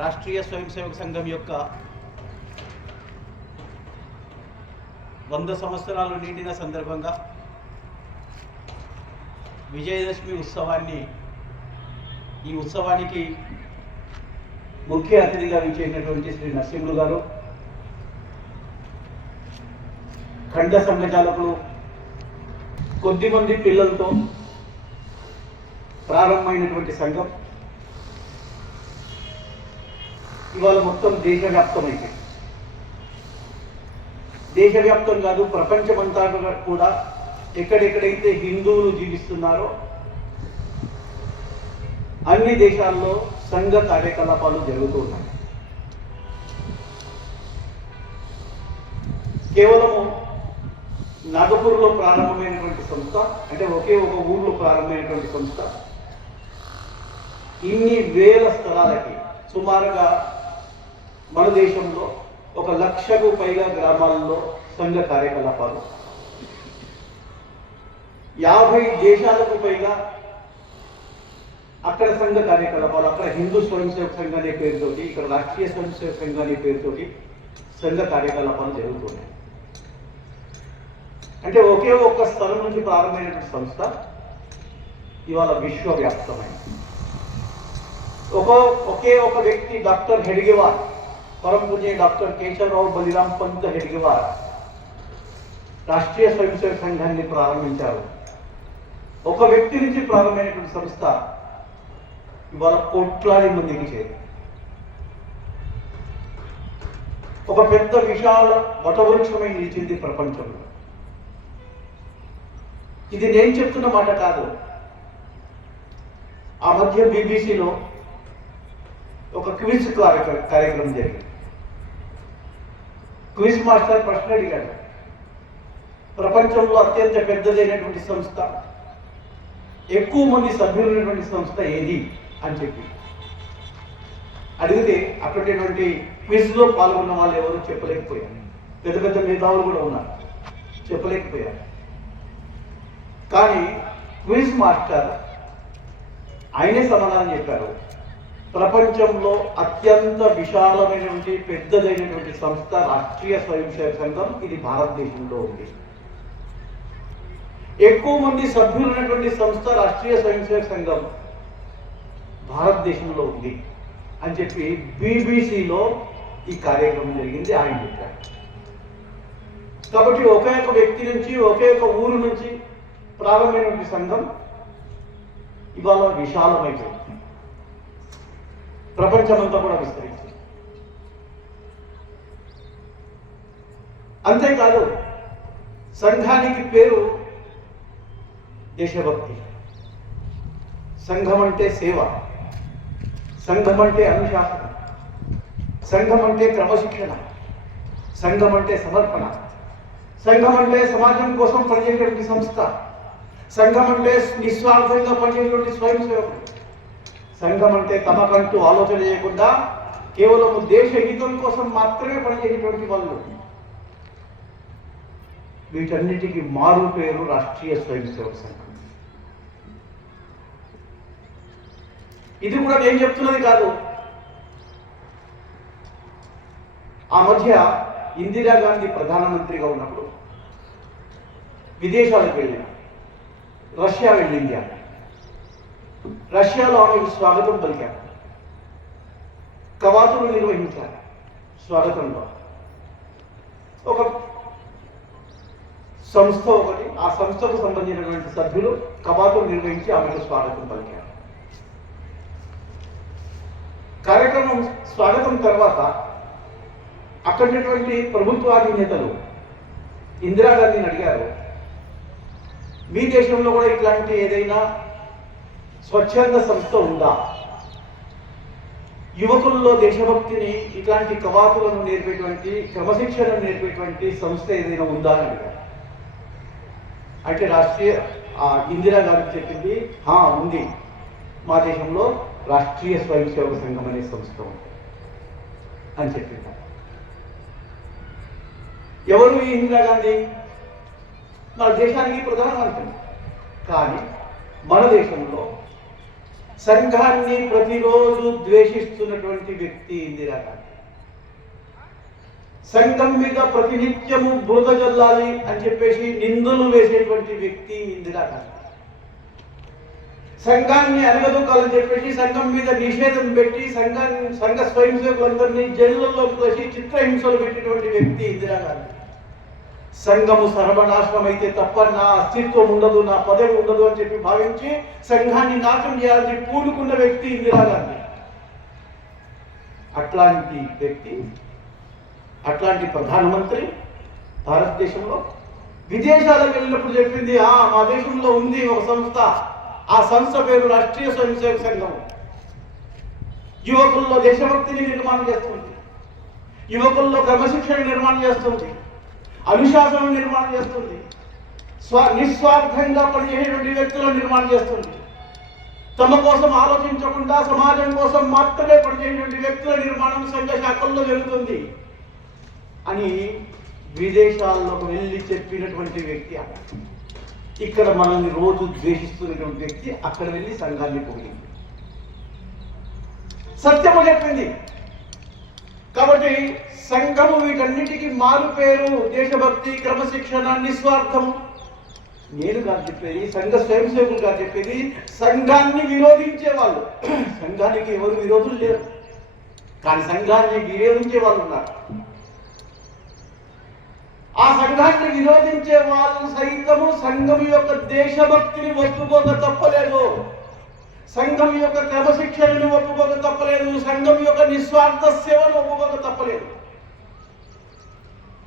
రాష్ట్రీయ స్వయం సేవక సంఘం యొక్క 100 సంవత్సరాలు నిండిన సందర్భంగా విజయదశమి ఈ ఉత్సవానికి ముఖ్య అతిథిగా విచ్చేసినటువంటి శ్రీ నరసింహులు గారు, ఖండ సంఘచాలకులు, కొద్దిమంది పిల్లలతో ప్రారంభమైనటువంటి సంఘం ఇవాళ మొత్తం దేశవ్యాప్తమైంది. దేశవ్యాప్తం కాదు, ప్రపంచమంతా కూడా ఎక్కడెక్కడైతే హిందువులు జీవిస్తున్నారో అన్ని దేశాల్లో సంఘ కార్యకలాపాలు జరుగుతూ ఉన్నాయి. కేవలము నాగపూర్లో ప్రారంభమైనటువంటి సంస్థ, అంటే ఒకే ఒక ఊర్లో ప్రారంభమైనటువంటి సంస్థ ఇన్ని వేల స్థలాలకి, సుమారుగా మన దేశంలో 1,00,000కు పైగా గ్రామాల్లో సంఘ కార్యకలాపాలు, 50 దేశాలకు పైగా అక్కడ సంఘ కార్యకలాపాలు, అక్కడ హిందూ స్వయం సేవక సంఘం అనే పేరుతోటి, ఇక్కడ రాష్ట్రీయ స్వయం సేవక సంఘం అనే పేరుతోటి సంఘ కార్యకలాపాలు జరుగుతున్నాయి. అంటే ఒకే ఒక్క స్థలం నుంచి ప్రారంభమైనటువంటి సంస్థ ఇవాళ విశ్వవ్యాప్తమైంది. ఒకే ఒక వ్యక్తి, డాక్టర్ హెడ్గేవార్, పరమ పూజ్య డాక్టర్ కేశవరావు బలిరామ్ పంత్ హెడ్గేవార్ రాష్ట్రీయ స్వయం సేవక సంఘాన్ని ప్రారంభించారు. ఒక వ్యక్తి నుంచి ప్రారంభమైనటువంటి సంస్థ ఇవాళ కోట్లాది మందికి చేరి ఒక పెద్ద విశాల వటవృక్షమై నిలిచింది ప్రపంచంలో. ఇది నేను చెప్తున్న మాట కాదు. ఆ మధ్య బీబీసీలో ఒక క్విజ్ కార్యక్రమం జరిగింది. క్విజ్ మాస్టర్ ప్రశ్న అడిగాడు, ప్రపంచంలో అత్యంత పెద్దదైనటువంటి సంస్థ, ఎక్కువ మంది సభ్యులు ఉన్నటువంటి సంస్థ ఏది అని చెప్పి అడిగితే అక్కడటువంటి క్విజ్లో పాల్గొన్న వాళ్ళు ఎవరు చెప్పలేకపోయారు. పెద్ద పెద్ద మేధావులు కూడా ఉన్నారు, చెప్పలేకపోయారు. కానీ క్విజ్ మాస్టర్ ఆయనే సమాధానం చెప్పారు, ప్రపంచంలో అత్యంత విశాలమైనటువంటి పెద్దదైనటువంటి సంస్థ రాష్ట్రీయ స్వయం సేవక సంఘం, ఇది భారతదేశంలో ఉంది. ఎక్కువ మంది సభ్యులు ఉన్నటువంటి సంస్థ రాష్ట్రీయ స్వయం సేవక సంఘం భారతదేశంలో ఉంది అని చెప్పి బీబీసీలో ఈ కార్యక్రమం జరిగింది. ఆయన చెప్పారు. కాబట్టి ఒకే ఒక వ్యక్తి నుంచి, ఒకే ఒక ఊరు నుంచి ప్రారంభమైనటువంటి సంఘం ఇవాళ విశాలమైపోయింది, ప్రపంచమంతా కూడా విస్తరించింది. అంతేకాదు, సంఘానికి పేరు దేశభక్తి. సంఘం అంటే సేవ, సంఘం అంటే అనుశాసనం, సంఘం అంటే క్రమశిక్షణ, సంఘం అంటే సమర్పణ, సంఘం అంటే సమాజం కోసం పనిచేసేటువంటి సంస్థ, సంఘం అంటే నిస్వార్థంగా పనిచేసేటువంటి స్వయం సేవకులు, సంఘం అంటే తమకంటూ ఆలోచన చేయకుండా కేవలం దేశ హితం కోసం మాత్రమే పనిచేసేటువంటి వాళ్ళు. వీటన్నిటికీ మారు పేరు రాష్ట్రీయ స్వయం సేవక సంఘం. ఇది కూడా నేను చెప్తున్నది కాదు. ఆ మధ్య ఇందిరాగాంధీ ప్రధానమంత్రిగా ఉన్నప్పుడు విదేశాలకు వెళ్ళిన, రష్యా వెళ్ళింది. రష్యాలో ఆమెకు స్వాగతం పలికారు, కవాతులు నిర్వహించారు. స్వాగతంలో ఒక సంస్థ ఒకటి, ఆ సంస్థకు సంబంధించినటువంటి సభ్యులు కవాతులు నిర్వహించి ఆమెకు స్వాగతం పలికారు. కార్యక్రమం స్వాగతం తర్వాత అక్కడున్నటువంటి ప్రభుత్వాధినేతలు ఇందిరాగాంధీని అడిగారు, మీ దేశంలో కూడా ఇట్లాంటి ఏదైనా స్వచ్ఛంద సంస్థ ఉందా? యువకుల్లో దేశభక్తిని, ఇట్లాంటి కవాతులను నేర్పేటువంటి, క్రమశిక్షణను నేర్పేటువంటి సంస్థ ఏదైనా ఉందా అని అడిగారు. అంటే ఇందిరాగాంధీ చెప్పింది, ఉంది, మా దేశంలో రాష్ట్రీయ స్వయం సేవక సంఘం అనే సంస్థ ఉంది అని చెప్పింది. ఎవరు ఈ ఇందిరాగాంధీ? మన దేశానికి ప్రధానమంత్రి. కానీ మన దేశంలో సంఘాన్ని ప్రతిరోజు ద్వేషిస్తున్నటువంటి వ్యక్తి ఇందిరాగాంధీ. సంఘం మీద ప్రతినిత్యము బురద జల్లాలి అని చెప్పేసి నిందలు వేసేటువంటి వ్యక్తి ఇందిరాగాంధీ. సంఘాన్ని అరగదొక్కాలని చెప్పేసి సంఘం మీద నిషేధం పెట్టి సంఘ స్వయం సేవకులందరినీ జైళ్ళలోకి వచ్చి చిత్రహింసలు పెట్టినటువంటి వ్యక్తి ఇందిరాగాంధీ. సంఘము సర్వనాశనం అయితే తప్ప నా అస్తిత్వం ఉండదు, నా పదవి ఉండదు అని చెప్పి భావించి సంఘాన్ని నాశనం చేయాలని పూనుకున్న వ్యక్తి ఇందిరాగాంధీ. అట్లాంటి వ్యక్తి, అట్లాంటి ప్రధానమంత్రి భారతదేశంలో విదేశాలకు వెళ్ళినప్పుడు చెప్పింది, మా దేశంలో ఉంది ఒక సంస్థ, ఆ సంస్థ పేరు రాష్ట్రీయ స్వయం సేవక సంఘం. యువకుల్లో దేశభక్తిని నిర్మాణం చేస్తుంది, యువకుల్లో క్రమశిక్షణ నిర్మాణం చేస్తుంది, అనుశాసనం నిర్మాణం చేస్తుంది, నిస్వార్థంగా పనిచేసేటువంటి వ్యక్తులను నిర్మాణం చేస్తుంది, తమ కోసం ఆలోచించకుండా సమాజం కోసం మాత్రమే పనిచేసేటువంటి వ్యక్తుల నిర్మాణం సంఘ శాఖల్లో జరుగుతుంది అని విదేశాల్లోకి వెళ్ళి చెప్పినటువంటి వ్యక్తి. ఇక్కడ మనల్ని రోజు ద్వేషిస్తున్నటువంటి వ్యక్తి అక్కడ వెళ్ళి సంఘాన్ని పోయింది, సత్యము చెప్పింది. కాబట్టి సంఘము వీటన్నిటికీ మారు పేరు దేశభక్తి, క్రమశిక్షణ, నిస్వార్థము. నేను కాదు చెప్పేది, సంఘ స్వయం సేవకులు కాదు చెప్పేది, సంఘాన్ని విరోధించే వాళ్ళు. సంఘానికి ఎవరు విరోధులు లేరు, కానీ సంఘాన్ని విరోధించే వాళ్ళు ఉన్నారు. ఆ సంఘాన్ని విరోధించే వాళ్ళు సైతము సంఘం యొక్క దేశభక్తిని ఒప్పుకోక తప్పలేదు, సంఘం యొక్క క్రమశిక్షణను ఒప్పుకోక తప్పలేదు, సంఘం యొక్క నిస్వార్థ సేవను ఒప్పుకోక తప్పలేదు.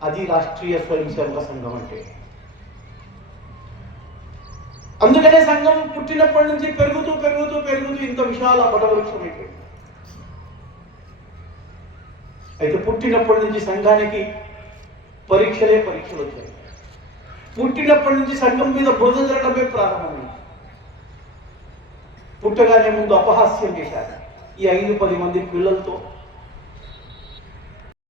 అది రాష్ట్రీయ స్వయం సేవక సంఘం అంటే. అందుకనే సంఘం పుట్టినప్పటి నుంచి పెరుగుతూ పెరుగుతూ పెరుగుతూ ఇంత విశాల వటవృక్షం అయిపోయింది. అయితే పుట్టినప్పటి నుంచి సంఘానికి పరీక్షలు వచ్చాయి. పుట్టినప్పటి నుంచి సంఘం మీద బురద జరగడమే ప్రారంభమైంది. పుట్టగానే ముందు అపహాస్యం చేశారు. ఈ 5-10 మంది పిల్లలతో